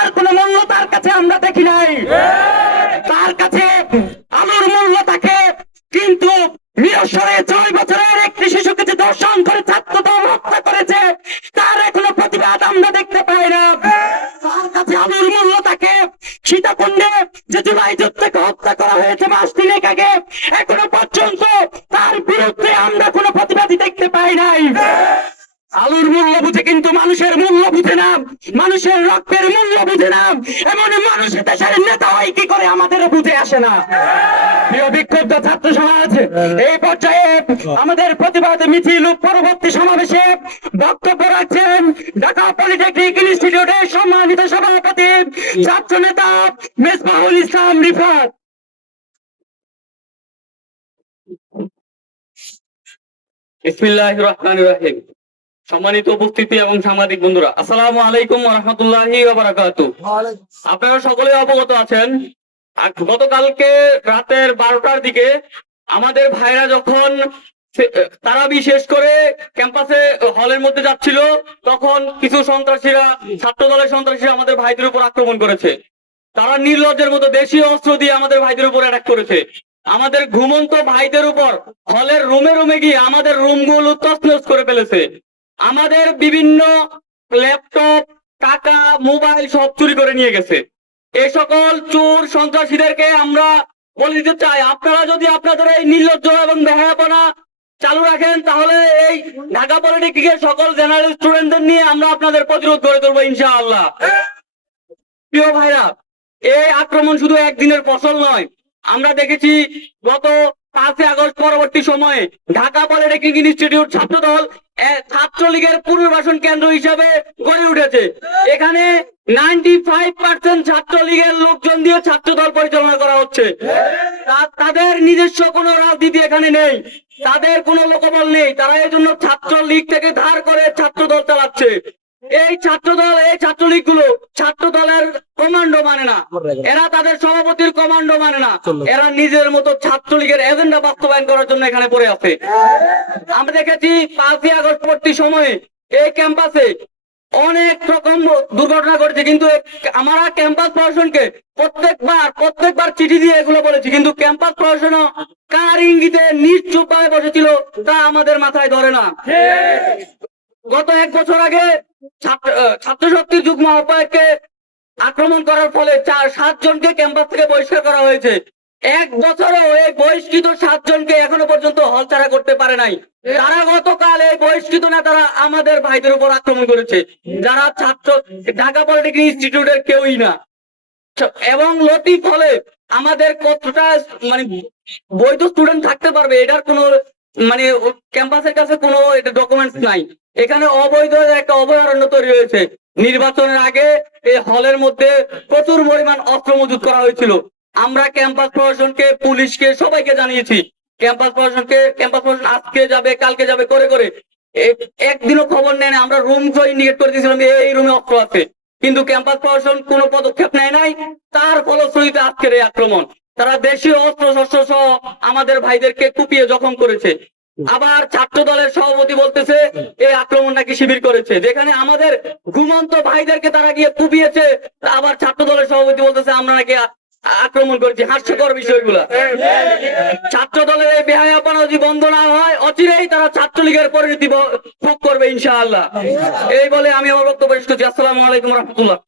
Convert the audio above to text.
আর কোনো মূল্য তার কাছে আমরা দেখি নাই। তার কাছে আলোর মূল্য থাকে, কিন্তু নিরসরে 6 বছরের একটি শিশুকে যে ধর্ষণ করে ছাত্রদল হত্যা করেছে তার এখনো প্রতিবাদ আমরা দেখতে পাই না। তার কাছে আলোর মূল্য থাকে সীতাকুণ্ডে যে জুলাই যুদ্ধকে হত্যা করা হয়েছে মাস 3 আগে, এখনো পর্যন্ত তার বিরুদ্ধে আমরা কোনো প্রতিবাদী দেখতে পাই নাই। আলুর মূল্য বুঝে কিন্তু মানুষের মূল্য বুঝে না, মানুষের রক্তের মূল্য বুঝে না। এমন মানুষ দেশের নেতা হয় কি করে আমাদের বুঝে আসে না। প্রিয় বিক্ষুব্ধ ছাত্র সমাজ, এই পর্যায়ে আমাদের প্রতিবাদ মিছিল পরবর্তী সমাবেশে বক্তব্য রাখছেন ঢাকা পলিটেকনিক ইনস্টিটিউটের সম্মানিত সভাপতি ছাত্র নেতা মেজবাহুল ইসলাম রিফাত। বিসমিল্লাহির রহমানির রহিম। সম্মানিত উপস্থিতি এবং সাংবাদিক বন্ধুরা, আসসালামু আলাইকুম ওয়া রাহমাতুল্লাহি ওয়া বারাকাতুহু। আপনারা সকলে অবগত আছেন, গতকালকে রাতের 12টার দিকে আমাদের ভাইরা যখন তারাবি শেষ করে ক্যাম্পাসে হলের মধ্যে যাচ্ছিল, তখন কিছু সন্ত্রাসীরা, ছাত্র দলের সন্ত্রাসীরা আমাদের ভাইদের উপর আক্রমণ করেছে। তারা নির্লজ্জের মতো দেশীয় অস্ত্র দিয়ে আমাদের ভাইদের উপর অ্যাটাক করেছে। আমাদের ঘুমন্ত ভাইদের উপর হলের রুমে রুমে গিয়ে আমাদের রুমগুলো তছনছ করে ফেলেছে। আমাদের বিভিন্ন ল্যাপটপ, টাকা, মোবাইল সব চুরি করে নিয়ে গেছে। এই সকল চোর সন্ত্রাসীদেরকে আমরা বলে দিতে চাই, আপনারা যদি আপনাদের এই নির্লজ্জ এবং বেহায়াপনা চালু রাখেন, তাহলে এই ঢাকা পলিটেকনিকের সকল জেনারেল স্টুডেন্টদের নিয়ে আমরা আপনাদের প্রতিরোধ করে তুলবো ইনশাআল্লাহ। প্রিয় ভাইরা, এই আক্রমণ শুধু একদিনের ফসল নয়। আমরা দেখেছি গত 5 আগস্ট পরবর্তী সময়ে ঢাকা পলিটেকনিক ইনস্টিটিউট ছাত্রদল ছাত্রলীগের পুনর্বাসন কেন্দ্র হিসেবে গড়ে উঠেছে। এখানে 95% ছাত্রলীগের লোকজন দিয়ে ছাত্রদল পরিচালনা করা হচ্ছে। তাদের নিজস্ব কোনো রাজনীতি এখানে নেই, তাদের কোনো লোকবল নেই। তারা এই জন্য ছাত্রলীগ থেকে ধার করে ছাত্রদল চালাচ্ছে। এই ছাত্রলীগ গুলো ছাত্র দলের কমান্ডো মানে না, এরা তাদের সভাপতির কমান্ডো মানে না, এরা নিজের মতো ছাত্রলীগের এজেন্ডা বাস্তবায়ন করার জন্য এখানে পড়ে আছে। আমরা দেখেছি 5 আগস্ট পরবর্তী সময়ে এই ক্যাম্পাসে অনেক রকম দুর্ঘটনা ঘটেছে, কিন্তু আমরা ক্যাম্পাস প্রশাসনকে প্রত্যেকবার চিঠি দিয়ে এগুলো বলেছি, কিন্তু ক্যাম্পাস প্রশাসন কার ইঙ্গিতে নিশ্চুপ ভাবে বসেছিল তা আমাদের মাথায় ধরে না। গত 1 বছর আগে ছাত্র শক্তির যুগ্ম আহ্বায়ককে আক্রমণ করার ফলে 7 জনকে ক্যাম্পাস থেকে বহিষ্কার করা হয়েছে। 1 বছরে এই বহিষ্কৃত 7 জনকে এখনো পর্যন্ত হলছাড়া করতে পারে নাই। তারা গতকাল এই বহিষ্কৃত নেতারা আমাদের ভাইদের উপর আক্রমণ করেছে, যারা ছাত্র ঢাকা পলিটেকনিক ইনস্টিটিউটের কেউই না। এবং লতিফ হলে আমাদের কতটা মানে বৈধ স্টুডেন্ট থাকতে পারবে এটার কোনো মানে ক্যাম্পাসের কাছে কোনো ডকুমেন্টস নাই। এখানে অবৈধ একটা অভয়ারণ্য তৈরি হয়েছে। নির্বাচনের আগে এই হলের মধ্যে প্রচুর পরিমাণ অস্ত্র মজুত করা হয়েছিল। আমরা ক্যাম্পাস প্রশাসনকে, পুলিশকে, সবাইকে জানিয়েছি। ক্যাম্পাস প্রশাসন আজকে যাবে, কালকে যাবে করে করে একদিনও খবর নেয় না। আমরা রুম ইন্ডিকেট করে দিয়েছিলাম এই রুমে অস্ত্র আছে, কিন্তু ক্যাম্পাস প্রশাসন কোনো পদক্ষেপ নেয় নাই। তার ফলশ্রুতিতে আজকের এই আক্রমণ। তারা দেশীয় অস্ত্র শস্ত্র সহ আমাদের ভাইদেরকে কুপিয়ে জখম করেছে। আবার ছাত্র দলের সভাপতি বলতেছে এই আক্রমণ নাকি শিবির করেছে, যেখানে আমাদের ঘুমন্ত ভাইদেরকে তারা গিয়ে কুপিয়েছে। আবার ছাত্র দলের সভাপতি বলতেছে আমরা নাকি আক্রমণ করেছি। হাস্যকর বিষয়গুলা। ছাত্র দলের এই বেহায়াপনা যদি বন্ধ না হয়, অচিরেই তারা ছাত্রলীগের পরিণতি ভোগ করবে ইনশাআল্লাহ। এই বলে আমি আমার বক্তব্য শেষ করছি। আসসালামু আলাইকুম রহমতুল্লাহ।